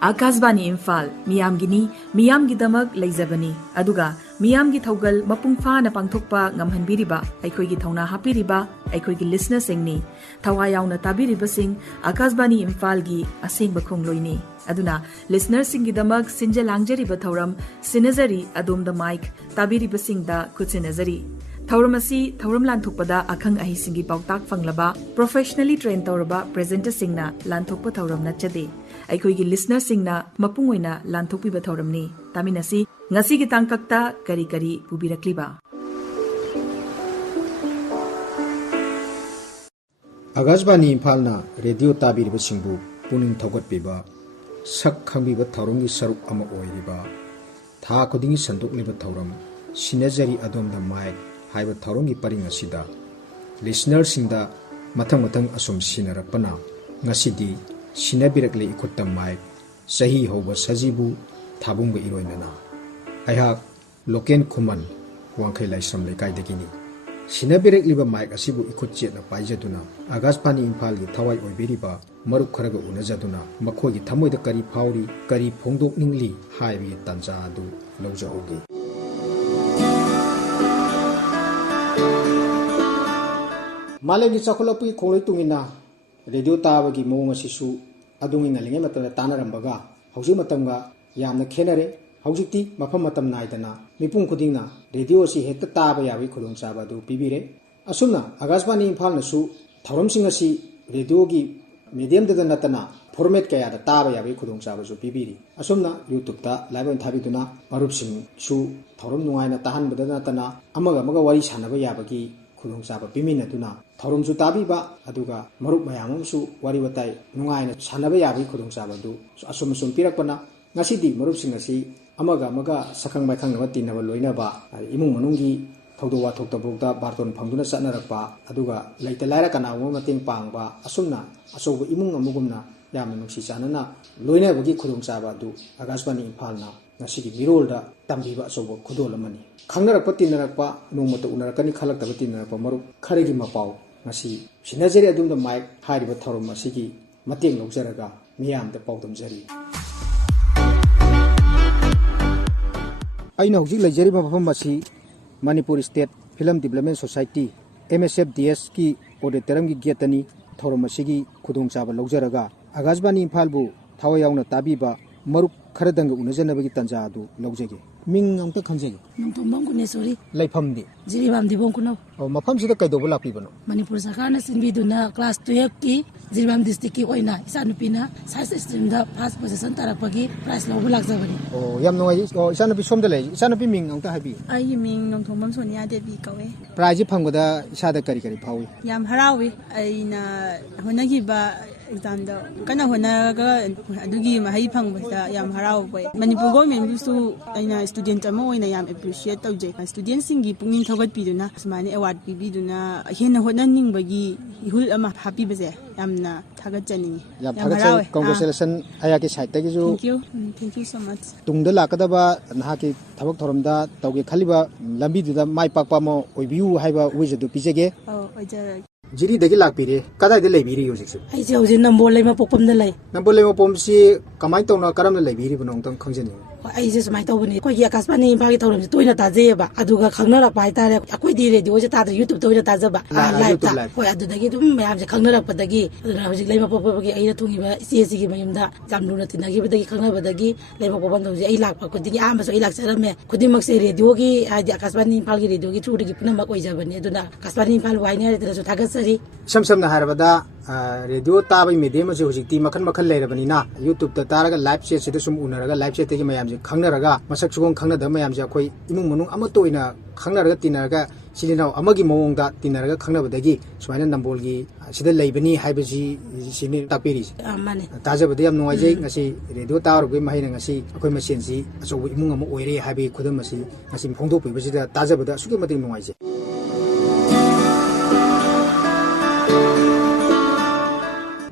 Akasbani Imphal, Miyamgini, Miyamgidamak Laizabani, Aduga, Miyamgi Thogal, Mapungfa na Pangthokpa Ngamhanbiriba, Aikoigi Thona Hapiriba, Aikoigi listener singni, Tawayauna Tabiriba sing, Akasbani Imphal Asing Bakung Loini. Aduna, listener singidamak Sinjalangjariba thouram, Sinnajari Adomda Mike, Tabiriba singda Kutsinajari. Thouram asi thouram laanthokpada akhang ahi singi pautak fanglaba, professionally trained tauraba presenter singna laanthokpa thouram nachade. Aikoigi listener singna mapung oina laanthokpiba thouramni. Taminasi ngasi gi tangkakta kari kari pubirakliba. Akasbani Imphalna radio tabiriba singbu puning thogatpiba sak khangbiba thouramgi saruk ama oiriba tha khudingi sandokliba thouram Sinnajari Adomda Mike haiba thouramgi paring asida listener singda mathang asum sinarakpana ngasidi Sinabirakle ikutta Mike sahi hoba sajibu thabungba iroinana aihak Loken Khuman Wangkhei Laishram Leikai dagini Sinabirakliba Mike asibu ikutchetna paijaduna Akasbani Imphalgi thawai oibiriba maruk kharaga unajaduna makhogi thamoida kari phauri kari phongdokningli haibi tanja adu lawjahogi Malengi chakholapi khongloi tungina radio tabagi mawng asisu adungi ngalinge matana tanarambaga hauji matamga yamna khenare haujikti mafam matam naidana mipung khudingna radio si hekta taba yawi khulung chaba du pibire asumna Akasbani Imphalna su thauramsing asi radio gi medium da natana format kaya da taba yawi khulung chaba su pibiri asumna YouTube ta live on thabiduna marupsing su thauram nuaina tahan badana natana amaga wari sanaba yabagi khulung chaba pimina tuna thauram su tabiba aduga marup mayamam su wari watai nungaina sanaba yabi khulung chaba du asum pirakpana ngasidi marup sing asi amaga sakang maikang na tinaba loinaba imung manunggi thaudo wa thokta bokta barton phangduna satnarakpa aduga leita laira kana wo mateng pangba asumna asobu imung amugumna yamna nungsi chanana loinabagi khulung chaba du Akasbani Imphalna ngasigi mirolda tambiba asobu khudolamani khangnarakpa tinarakpa nongmata unarakani khalakta tinarakpa marup kharegi mapau ngasi Sinnajari Adomda Mike hariba thauram asigi mateng lawjaraga miyamda paudamjari aina hojik laijariba mafam asi Manipur State Film Development Society MSFDS ki auditorium gi getani thauram asigi khudongchaba lawjaraga Akasbani Imphalbu thawayawna tabiba marup kharadanga unajanabagi tanja adu lawjage ming amta khanjage nongthombam kunesori laifamdi jiribam dibong kuno mafam sida kaidoba lakpibano Manipur Sarkarna sinbiduna class 12 ki jiribam district ki oina isanupina science stream da first position tarakpagi prize lawba lakjabani yam noi isanupi somda lei isanupi ming amta habi ai ming nongthombam sonia devi kawe prize phangboda isada kari phawi yam harawi aina honagi ba exam da kana honaga adugi mahai phangba yam harawi Manipur government su aina student ama oina yam appreciate tawje student singi pungin thogat piduna asmani award pibiduna hena honaningbagi ihul ama happy baje yamna thagachani yam thagachani congratulations ayaki side tagi ju thank you so much tungda lakadaba nahaki thabak thoramda tawge khaliba lambi duda mai pakpa mo oibiu haiba wijadu pijege oijara jiri dagi lakpire kadai de leibiri yojiksu ai je hoje nambol leima pokpam da lai nambol leima pomsi kamai tawna karam da leibiri bunong tang khangjani ai je smai tawbani ko gi Akasbani Imphalgi thauram je toina tajeba aduga khangnarak pai tare akoi di radio je tadra YouTube toina tajaba live ta ko adudagi dum mayam je khangnarak padagi aduna hoje leima pokpagi ai na thungiba ise gi mayumda jamluna tinagi badagi khangnabadagi leima pokpam hoje ai lakpa ko dingi amba so ai lakcharame kudimak se radio gi ai Akasbani Imphalgi radio gi thuri gi punama ko ijabani aduna Akasbani Imphal waine re so thagasari samna harabada radio tabai medium je hojikti makhan leirabani na YouTube ta taraga live chat se sum unaraga live chat tegi mayam je khangnaraga masak sugong khangna da mayam je khoi imung manung ama toina khangnaraga tinaraga silinau amagi mawongda tinaraga khangnabadagi sumaina nambolgi sida leibani haibaji sini tapiri amane tajabada yam noaijai ngasi radio tarugi mahina ngasi akhoi masensi asobu imung ama oire haibi khudam asi ngasi phongdok pibasida tajabada sugi mating noaijai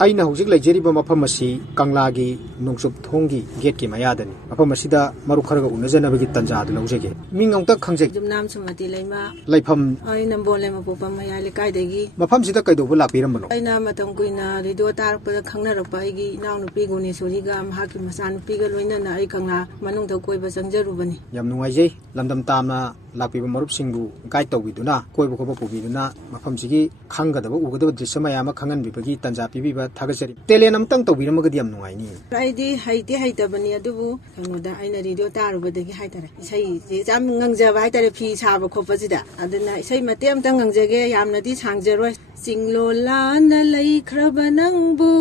ꯑꯩꯅ ꯍꯧꯖꯤꯛ ꯂꯩꯖꯔꯤꯕ ꯃꯐꯝ ꯑꯁꯤ ꯀꯪꯂꯥꯒꯤ ꯅꯣꯡꯆꯨꯞ ꯊꯣꯡꯒꯤ ꯒꯦꯠꯀꯤ ꯃꯌꯥꯗꯅꯤ ꯃꯐꯝ ꯑꯁꯤꯗ ꯃꯔꯨꯞ ꯈꯔꯒ ꯎꯅꯖꯅꯕꯒꯤ ꯇꯟꯖꯥꯗꯨ ꯂꯧꯖꯒꯦ ꯃꯤꯡ ꯑꯃꯨꯛꯇ ꯈꯪꯖꯩ ꯖꯨꯝꯅꯥꯝ ꯁꯨꯃꯇꯤ ꯂꯩꯃ ꯂꯩꯐꯝ ꯑꯩ ꯅꯝꯕꯣꯜ ꯂꯩꯃꯄꯣꯛꯄ ꯃꯌꯥꯏ ꯂꯩꯀꯥꯏꯗꯒꯤ ꯃꯐꯝꯁꯤꯗ ꯀꯩꯗꯧꯕ ꯂꯥꯛꯄꯤꯔꯝꯕꯅꯣ ꯑꯩꯅ ꯃꯇꯝ ꯀꯨꯏꯅ ꯔꯦꯗꯤꯑꯣ ꯇꯥꯔꯛꯄꯗ ꯈꯪꯅꯔꯛꯄ ꯑꯩꯒꯤ ꯏꯅꯥꯎꯅꯨꯄꯤ ꯒꯨꯅꯦꯁꯣꯔꯤꯒ ꯃꯍꯥꯛꯀꯤ ꯃꯆꯥꯅꯨꯄꯤꯒ ꯂꯣꯏꯅꯅ ꯑꯩ ꯀꯪꯂꯥ ꯃꯅꯨꯡꯗ ꯀꯣꯏꯕ ꯆꯪꯖꯔꯨꯕꯅꯤ ꯌꯥꯝ ꯅꯨꯡꯉꯥꯏꯖꯩ ꯂꯝꯗꯝ ꯇꯥꯝꯅ ꯂꯥꯛꯄꯤꯕ ꯃꯔꯨꯞꯁꯤꯡꯕꯨ ꯒꯥꯏꯗ ꯇꯧꯕꯤꯗꯨꯅ ꯀꯣꯏꯕ ꯈꯣꯠꯄ ꯄꯨꯕꯤꯗꯨꯅ ꯃꯐꯝꯁꯤꯒꯤ ꯈꯪꯒꯗꯕ ꯎꯒꯗꯕ ꯗ꯭ꯔꯤꯁ꯭ꯌ ꯃꯌꯥꯝ ꯑꯃ ꯈꯪꯍꯟꯕꯤꯕꯒꯤ ꯇꯟꯖꯥ ꯄꯤꯕꯤꯕ ꯊꯥꯒꯠꯆꯔꯤ ꯇꯦꯂꯦꯟ ꯑꯃꯇꯪ ꯇꯧꯕꯤꯔꯝꯃꯒꯗꯤ ꯌꯥꯝ ꯅꯨꯡꯉꯥꯏꯅꯤ ꯑꯩꯗꯤ ꯍꯩꯇꯕꯅꯤ ꯑꯗꯨꯕꯨ ꯀꯩꯅꯣꯗ ꯑꯩꯅ ꯔꯦꯗꯤꯑꯣ ꯇꯥꯔꯨꯕꯗꯒꯤ ꯍꯥꯏꯇꯥꯔꯦ ꯏꯁꯩꯁꯦ ꯌꯥꯝ ꯉꯪꯖꯕ ꯍꯥꯏꯇꯥꯔꯦ ꯐꯤ ꯁꯥꯕ ꯈꯣꯠꯄꯁꯤꯗ ꯑꯗꯨꯅ ꯏꯁꯩ ꯃꯇꯦꯛ ꯑꯃꯇ ꯉꯪꯖꯒꯦ ꯌꯥꯝꯅꯗꯤ ꯁꯥꯡꯖꯔꯣꯏ ꯆꯤꯡꯂꯣꯜꯂꯥꯟꯅ ꯂꯩꯈ꯭ꯔꯕ ꯅꯪꯕꯨ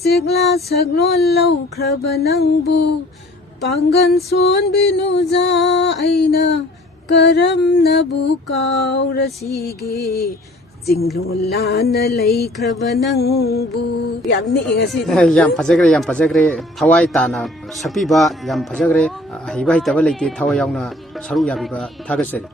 ꯆꯦꯛꯂꯥ ꯁꯛꯂꯣꯟ ꯂꯧꯈ꯭ꯔꯕ ꯅꯪꯕꯨ ꯄꯥꯡꯒꯟ ꯁꯣꯟꯕꯤꯅꯨꯖꯥ ꯑꯩꯅ ꯀꯔꯝꯅꯕꯨ ꯀꯥꯎꯔꯁꯤꯒꯦ ꯆꯤꯡꯂꯣꯜꯂꯥꯟꯅ ꯂꯩꯈ꯭ꯔꯕ ꯅꯪꯕꯨ ꯌꯥꯝ ꯅꯤꯛꯏ ꯉꯁꯤꯗꯤ ꯌꯥꯝ ꯐꯖꯈ꯭ꯔꯦ ꯊꯋꯥꯏ ꯇꯥꯅ ꯁꯛꯄꯤꯕ ꯌꯥꯝ ꯐꯖꯈ꯭ꯔꯦ ꯍꯩꯕ ꯍꯩꯇꯕ ꯂꯩꯇꯦ ꯊꯋꯥꯏ ꯌꯥꯎꯅ ꯁꯔꯨꯛ ꯌꯥꯕꯤꯕ ꯊꯥꯒꯠꯆꯔꯤ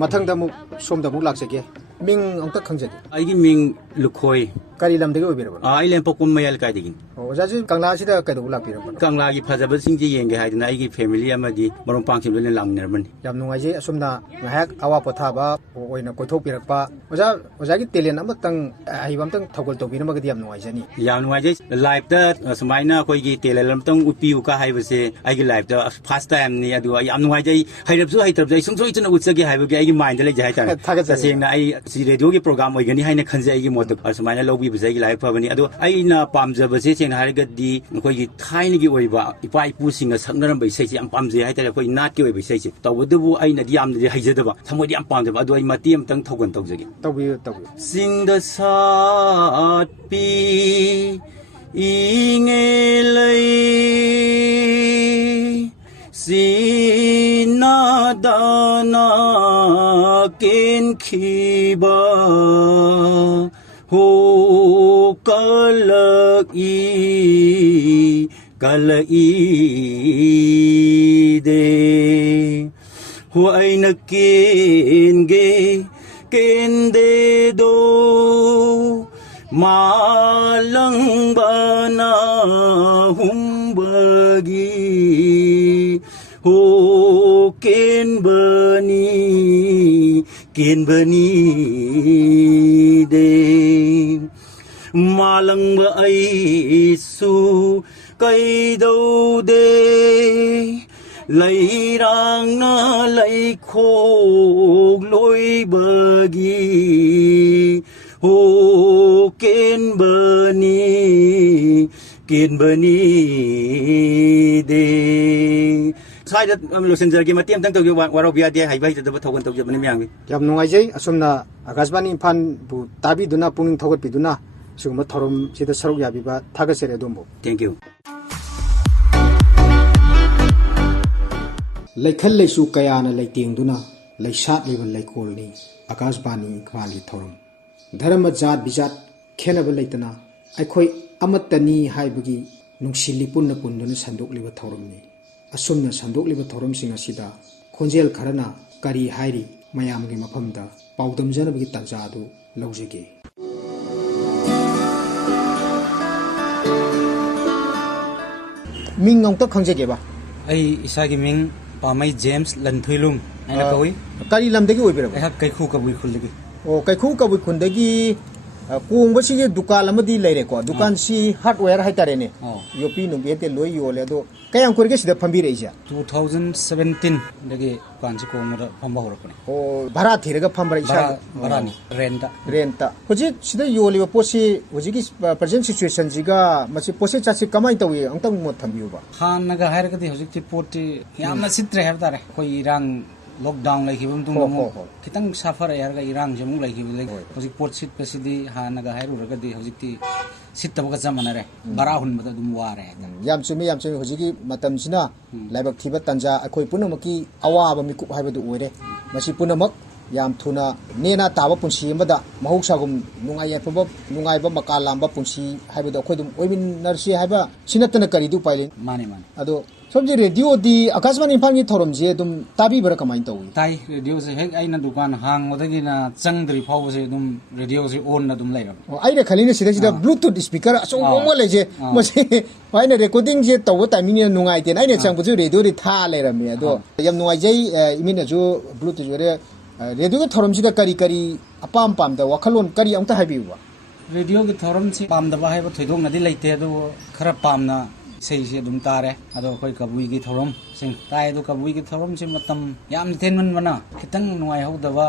ꯃꯊꯪꯗ ꯑꯃꯨꯛ ꯁꯣꯝꯗ ꯑꯃꯨꯛ ꯂꯥꯛꯆꯒꯦ ꯃꯤꯡ ꯑꯃꯨꯛꯇ ꯈꯪꯖꯒꯦ ꯑꯩꯒꯤ ꯃꯤꯡ ꯂꯨꯈꯣꯏ ꯀꯔꯤ ꯂꯝꯗꯒꯤ ꯑꯣꯏꯕꯤꯔꯕꯅꯣ ꯑꯩ ꯂꯦꯝꯄꯣꯛꯄꯝ ꯃꯌꯥꯏ ꯂꯩꯀꯥꯏꯗꯒꯤꯅꯤ ꯑꯣꯖꯥꯁꯤ ꯀꯪꯂꯥꯁꯤꯗ ꯀꯩꯗꯧꯕ ꯂꯥꯛꯄꯤꯔꯝꯕꯅꯣ ꯀꯪꯂꯥꯒꯤ ꯐꯖꯕꯁꯤꯡꯁꯦ ꯌꯦꯡꯒꯦ ꯍꯥꯏꯗꯅ ꯑꯩꯒꯤ ꯐꯦꯃꯤꯂꯤ ꯑꯃꯗꯤ ꯃꯔꯨꯞ ꯃꯄꯥꯡꯁꯤꯡ ꯂꯣꯏꯅ ꯂꯥꯛꯃꯤꯟꯅꯔꯕꯅꯤ ꯌꯥꯝ ꯅꯨꯡꯉꯥꯏꯖꯩ ꯑꯁꯨꯝꯅ ꯉꯥꯏꯍꯥꯛ ꯑꯋꯥ ꯄꯣꯊꯥꯕ ꯑꯣꯏꯅ ꯀꯣꯏꯊꯣꯛꯄꯤꯔꯛꯄ ꯑꯣꯖꯥꯒꯤ ꯇꯦꯂꯦꯟ ꯑꯃꯇꯪ ꯑꯍꯩꯕ ꯑꯃꯇꯪ ꯊꯧꯒꯜ ꯇꯧꯕꯤꯔꯝꯃꯒꯗꯤ ꯌꯥꯝ ꯅꯨꯡꯉꯥꯏꯖꯅꯤ ꯌꯥꯝ ꯅꯨꯡꯉꯥꯏꯖꯩ ꯂꯥꯏꯐꯇ ꯁꯨꯃꯥꯏꯅ ꯑꯩꯈꯣꯏꯒꯤ ꯇꯦꯂꯦꯟ ꯑꯃꯇꯪ ꯎꯠꯄꯤꯌꯨꯀ ꯍꯥꯏꯕꯁꯦ ꯑꯩꯒꯤ ꯂꯥꯏꯐꯇ ꯐꯥꯔꯁ ꯇꯥꯏꯝꯅꯤ ꯑꯗꯨꯒ ꯌꯥꯝ ꯅꯨꯡꯉꯥꯏꯖꯩ ꯍꯩꯔꯕꯁꯨ ꯍꯩꯇ꯭ꯔꯕꯁꯨ ꯑꯩ ꯁꯨꯡꯁꯣꯏꯗꯅ ꯎꯠꯆꯒꯦ ꯍꯥꯏꯕꯒꯤ ꯑꯩꯒꯤ ꯃꯥꯏꯟꯗ ꯂꯩꯖꯩ ꯍꯥꯏꯇꯥꯔꯦ ꯇꯁꯦꯡꯅ ꯑꯩ ꯁꯤ ꯔꯦꯗꯤꯑꯣꯒꯤ ꯄ꯭ꯔꯣꯒ꯭ꯔꯥꯝ ꯑꯣꯏꯒꯅꯤ ꯍꯥꯏꯅ ꯈꯟꯖꯩ ꯑꯩꯒꯤ ꯃꯣꯠꯇ ꯁꯨꯃꯥꯏꯅ ꯂꯧꯕꯤꯕꯁꯦ ꯑꯩꯒꯤ ꯂꯥꯏꯕꯛ ꯐꯕꯅꯤ ꯑꯗꯣ ꯑꯩꯅ ꯄꯥꯝꯖꯕꯁꯦ ꯁꯦꯡꯅ ꯍꯥꯏꯔꯒꯗꯤ ꯑꯩꯈꯣꯏꯒꯤ ꯊꯥꯏꯅꯒꯤ ꯑꯣꯏꯕ ꯏꯄꯥ ꯏꯄꯨꯁꯤꯡꯅ ꯁꯛꯅꯔꯝꯕ ꯏꯁꯩꯁꯦ ꯌꯥꯝ ꯄꯥꯝꯖꯩ ꯍꯥꯏꯇꯥꯔꯦ ꯑꯩꯈꯣꯏ ꯅꯥꯠꯀꯤ ꯑꯣꯏꯕ ꯏꯁꯩꯁꯦ ꯇꯧꯕꯇꯕꯨ ꯑꯩꯅꯗꯤ ꯌꯥꯝꯅꯗꯤ ꯍꯩꯖꯗꯕ ꯊꯃꯣꯏꯗꯤ ꯌꯥꯝ ꯄꯥꯝꯖꯕ ꯑꯗꯣ ꯑꯩ ꯃꯇꯦꯛ ꯑꯃꯇꯪ ꯊꯧꯒꯜ ꯇꯧꯖꯒꯦ ꯇꯧꯕꯤꯌꯨ ꯆꯤꯡꯗ ꯁꯥꯠꯄꯤ ꯏꯉꯦꯂꯩ ꯁꯤꯟꯅꯗꯅ ꯀꯦꯟꯈꯤꯕ ꯀꯜꯂꯛꯏꯗꯦ ꯑꯩꯅ ꯀꯦꯟꯗꯦꯗꯣ ꯃꯥꯂꯪꯕꯅ ꯍꯨꯝꯕꯒꯤ ꯀꯦꯟꯕꯅꯤꯗꯦ ꯃꯥꯂꯪꯕ ꯑꯩꯁꯨ ꯀꯩꯗꯧꯗꯦ ꯂꯩꯔꯥꯡꯅ ꯂꯩꯈꯣꯛ ꯂꯣꯏꯕꯒꯤ ꯀꯦꯟꯕꯅꯤꯗꯦ ꯁ꯭ꯋꯥꯏꯗ ꯂꯣꯏꯁꯤꯟꯖꯔꯒꯦ ꯃꯇꯦꯡ ꯑꯃꯇꯪ ꯇꯧꯒꯦ ꯋꯥꯔꯧꯕ ꯌꯥꯗꯦ ꯍꯩꯕ ꯍꯩꯇꯗꯕ ꯊꯧꯒꯜ ꯇꯧꯖꯕꯅꯤ ꯃꯌꯥꯝꯒꯤ ꯌꯥꯝ ꯅꯨꯡꯉꯥꯏꯖꯩ ꯑꯁꯨꯝꯅ ꯑꯀꯥꯁꯕꯥꯅꯤ ꯏꯝꯐꯥꯜꯕꯨ ꯇꯥꯕꯤꯗꯨꯅ ꯄꯨꯛꯅꯤꯡ ꯊꯧꯒꯠꯄꯤꯗꯨꯅ ꯁꯤꯒꯨꯝꯕ ꯊꯧꯔꯝꯁꯤꯗ ꯁꯔꯨꯛ ꯌꯥꯕꯤꯕ ꯊꯥꯒꯠꯆꯔꯤ ꯑꯗꯣꯝꯕꯨ ꯊꯦꯡꯛ ꯌꯨ ꯂꯩꯈꯜ ꯂꯩꯁꯨ ꯀꯌꯥꯅ ꯂꯩꯇꯦꯡꯗꯨꯅ ꯂꯩꯁꯥꯠꯂꯤꯕ ꯂꯩꯀꯣꯜꯅꯤ ꯑꯀꯥꯁꯕꯥꯅꯤ ꯏꯝꯐꯥꯜꯒꯤ ꯊꯧꯔꯝ ꯙꯔꯃ ꯖꯥꯠ ꯕꯤꯖꯥꯠ ꯈꯦꯟꯅꯕ ꯂꯩꯇꯅ ꯑꯩꯈꯣꯏ ꯑꯃꯠꯇꯅꯤ ꯍꯥꯏꯕꯒꯤ ꯅꯨꯡꯁꯤꯜꯂꯤ ꯄꯨꯟꯅ ꯄꯨꯟꯗꯨꯅ ꯁꯟꯗꯣꯛꯂꯤꯕ ꯊꯧꯔꯝꯅꯤ ꯑꯁꯨꯝꯅ ꯁꯟꯗꯣꯛꯂꯤꯕ ꯊꯧꯔꯝꯁꯤꯡ ꯑꯁꯤꯗ ꯈꯣꯟꯖꯦꯜ ꯈꯔꯅ ꯀꯔꯤ ꯍꯥꯏꯔꯤ ꯃꯌꯥꯝꯒꯤ ꯃꯐꯝꯗ ꯄꯥꯎꯗꯝꯖꯅꯕꯒꯤ ꯇꯥꯟꯖꯥ ꯑꯗꯨ ꯂꯧꯖꯒꯦ ꯃꯤꯡ ꯑꯃꯨꯛꯇ ꯈꯪꯖꯒꯦꯕ ꯑꯩ ꯏꯁꯥꯒꯤ ꯃꯤꯡ ꯄꯥꯃꯩ ꯖꯦꯝꯁ ꯂꯟꯊꯣꯏꯂꯨꯝ ꯍꯥꯏꯅ ꯀꯧꯏ ꯀꯔꯤ ꯂꯝꯗꯒꯤ ꯑꯣꯏꯕꯤꯔꯕ ꯑꯩꯍꯥꯛ ꯀꯩꯈꯨ ꯀꯕꯨꯏ ꯈꯨꯜꯗꯒꯤ ꯑꯣ ꯀꯩꯈꯨ ꯀꯕꯨꯏ ꯈꯨꯟꯗꯒꯤ ꯀꯣꯡꯕꯁꯤꯒꯤ ꯗꯨꯀꯥꯟ ꯑꯃꯗꯤ ꯂꯩꯔꯦꯀꯣ ꯗꯨꯀꯥꯟꯁꯤ ꯍꯥꯔꯗꯋꯦꯌꯔ ꯍꯥꯏꯇꯥꯔꯦꯅꯦ ꯌꯣꯄꯤ ꯅꯨꯡꯕꯤ ꯍꯦꯛꯇ ꯂꯣꯏ ꯌꯣꯜꯂꯦ ꯑꯗꯣ ꯀꯌꯥꯝ ꯀꯨꯏꯔꯒꯦ ꯁꯤꯗ ꯐꯝꯕꯤꯔꯛꯏꯁꯦ 2017 ꯗꯒꯤ ꯗꯨꯀꯥꯟꯁꯤ ꯀꯣꯡꯕꯗ ꯐꯝꯕ ꯍꯧꯔꯛꯄꯅꯤ ꯑꯣ ꯚꯔꯥ ꯊꯤꯔꯒ ꯐꯝꯕ꯭ꯔꯥ ꯏꯁꯥ ꯚꯔꯥꯅꯤ ꯔꯦꯟꯇ ꯍꯧꯖꯤꯛ ꯁꯤꯗ ꯌꯣꯜꯂꯤꯕ ꯄꯣꯠꯁꯤ ꯍꯧꯖꯤꯛꯀꯤ ꯄ꯭ꯔꯖꯦꯟ ꯁꯤꯆꯨꯋꯦꯁꯟꯁꯤꯒ ꯃꯁꯤ ꯄꯣꯠꯁꯤ ꯆꯥꯠꯁꯤ ꯀꯃꯥꯏꯅ ꯇꯧꯏ ꯑꯃꯨꯛꯇꯪ ꯃꯣꯠ ꯊꯝꯕꯤꯌꯨꯕ ꯍꯥꯟꯅꯒ ꯍꯥꯏꯔꯒꯗꯤ ꯍꯧꯖꯤꯛꯇꯤ ꯄꯣꯠꯇꯤ ꯌꯥꯝꯅ ꯁꯤꯠꯇ꯭ꯔꯦ ꯍꯥꯏꯕ ꯇꯥꯔꯦ ꯑꯩꯈꯣꯏ ꯏꯔꯥꯡ ꯂꯣꯛꯗꯥꯎꯟ ꯂꯩꯈꯤꯕ ꯃꯇꯨꯡꯗ ꯑꯃꯨꯛ ꯈꯤꯇꯪ ꯁꯥꯐꯔꯛꯑꯦ ꯍꯥꯏꯔꯒ ꯏꯔꯥꯡꯁꯦ ꯑꯃꯨꯛ ꯂꯩꯈꯤꯕꯗꯒꯤ ꯍꯧꯖꯤꯛ ꯄꯣꯠ ꯁꯤꯠꯄꯁꯤꯗꯤ ꯍꯥꯟꯅꯒ ꯍꯥꯏꯔꯨꯔꯒꯗꯤ ꯍꯧꯖꯤꯛꯇꯤ ꯁꯤꯠꯇꯕꯒ ꯆꯞ ꯃꯥꯟꯅꯔꯦ ꯚꯔꯥ ꯍꯨꯟꯕꯗ ꯑꯗꯨꯝ ꯋꯥꯔꯦ ꯍꯥꯏꯇꯥꯔꯦ ꯌꯥꯝ ꯆꯨꯝꯃꯤ ꯍꯧꯖꯤꯛꯀꯤ ꯃꯇꯝꯁꯤꯅ ꯂꯥꯏꯕꯛ ꯊꯤꯕ ꯇꯥꯟꯖꯥ ꯑꯩꯈꯣꯏ ꯄꯨꯝꯅꯃꯛꯀꯤ ꯑꯋꯥꯕ ꯃꯤꯀꯨꯞ ꯍꯥꯏꯕꯗꯨ ꯑꯣꯏꯔꯦ ꯃꯁꯤ ꯄꯨꯝꯅꯃꯛ ꯌꯥꯝ ꯊꯨꯅ ꯅꯦꯅꯥ ꯇꯥꯕ ꯄꯨꯟꯁꯤ ꯑꯃꯗ ꯃꯍꯧꯁꯥꯒꯨꯝ ꯅꯨꯡꯉꯥꯏꯕ ꯃꯀꯥ ꯂꯥꯝꯕ ꯄꯨꯟꯁꯤ ꯍꯥꯏꯕꯗꯣ ꯑꯩꯈꯣꯏ ꯑꯗꯨꯝ ꯑꯣꯏꯃꯤꯟꯅꯔꯁꯤ ꯍꯥꯏꯕ ꯁꯤ ꯅꯠꯇꯅ ꯀꯔꯤꯗꯤ ꯎꯄꯥꯏ ꯂꯩ ꯃꯥꯅꯦ ꯑꯗꯣ ꯁꯣꯝꯁꯦ ꯔꯦꯗꯤꯑꯣꯗꯤ ꯑꯀꯥꯁꯕꯥꯅꯤ ꯏꯝꯐꯥꯜꯒꯤ ꯊꯧꯔꯝꯁꯦ ꯑꯗꯨꯝ ꯇꯥꯕꯤꯕ꯭ꯔꯥ ꯀꯃꯥꯏꯅ ꯇꯧꯏ ꯇꯥꯏ ꯔꯦꯗꯤꯑꯣꯁꯦ ꯍꯦꯛ ꯑꯩꯅ ꯗꯨꯀꯥꯟ ꯍꯥꯡꯕꯗꯒꯤꯅ ꯆꯪꯗ꯭ꯔꯤ ꯐꯥꯎꯕꯁꯦ ꯑꯗꯨꯝ ꯔꯦꯗꯤꯑꯣꯁꯦ ꯑꯣꯟꯅ ꯑꯗꯨꯝ ꯂꯩꯔꯕꯅꯤ ꯑꯩꯅ ꯈꯜꯂꯤꯅꯦ ꯁꯤꯗ ꯕ꯭ꯂꯨꯇꯨꯠ ꯁ꯭ꯄꯤꯀꯔ ꯑꯆꯧꯕ ꯑꯃ ꯂꯩꯁꯦ ꯃꯁꯤ ꯑꯩꯅ ꯔꯦꯀꯣꯔꯗꯤꯡꯁꯦ ꯇꯧꯕ ꯇꯥꯏꯃꯤꯡꯅ ꯅꯨꯡꯉꯥꯏꯇꯦꯅ ꯑꯩꯅ ꯆꯪꯕꯁꯨ ꯔꯦꯗꯤꯑꯣꯗꯤ ꯊꯥ ꯂꯩꯔꯝꯃꯦ ꯑꯗꯣ ꯌꯥꯝ ꯅꯨꯡꯉꯥꯏꯖꯩ ꯏꯃꯤꯠꯅꯁꯨ ꯕ꯭ꯂꯨꯇꯨꯠ ꯑꯣꯏꯔꯦ ꯔꯦꯗꯤꯑꯣꯒꯤ ꯊꯧꯔꯝꯁꯤꯗ ꯀꯔꯤ ꯄꯥꯝꯗ ꯋꯥꯈꯜꯂꯣꯟ ꯀꯔꯤ ꯑꯃꯨꯛꯇ ꯍꯥꯏꯕꯤꯌꯨꯕ ꯔꯦꯗꯤꯑꯣꯒꯤ ꯊꯧꯔꯝꯁꯤ ꯄꯥꯝꯗꯕ ꯍꯥꯏꯕ ꯊꯣꯏꯗꯣꯛꯅꯗꯤ ꯂꯩꯇꯦ ꯑꯗꯨꯕꯨ ꯈꯔ ꯄꯥꯝꯅ ꯏꯁꯩꯁꯤ ꯑꯗꯨꯝ ꯇꯥꯔꯦ ꯑꯗꯣ ꯑꯩꯈꯣꯏ ꯀꯕꯨꯏꯒꯤ ꯊꯧꯔꯝꯁꯤꯡ ꯇꯥꯏ ꯑꯗꯣ ꯀꯕꯨꯏꯒꯤ ꯊꯧꯔꯝꯁꯤ ꯃꯇꯝ ꯌꯥꯝꯅ ꯇꯦꯟꯃꯟꯕꯅ ꯈꯤꯇꯪ ꯅꯨꯡꯉꯥꯏꯍꯧꯗꯕ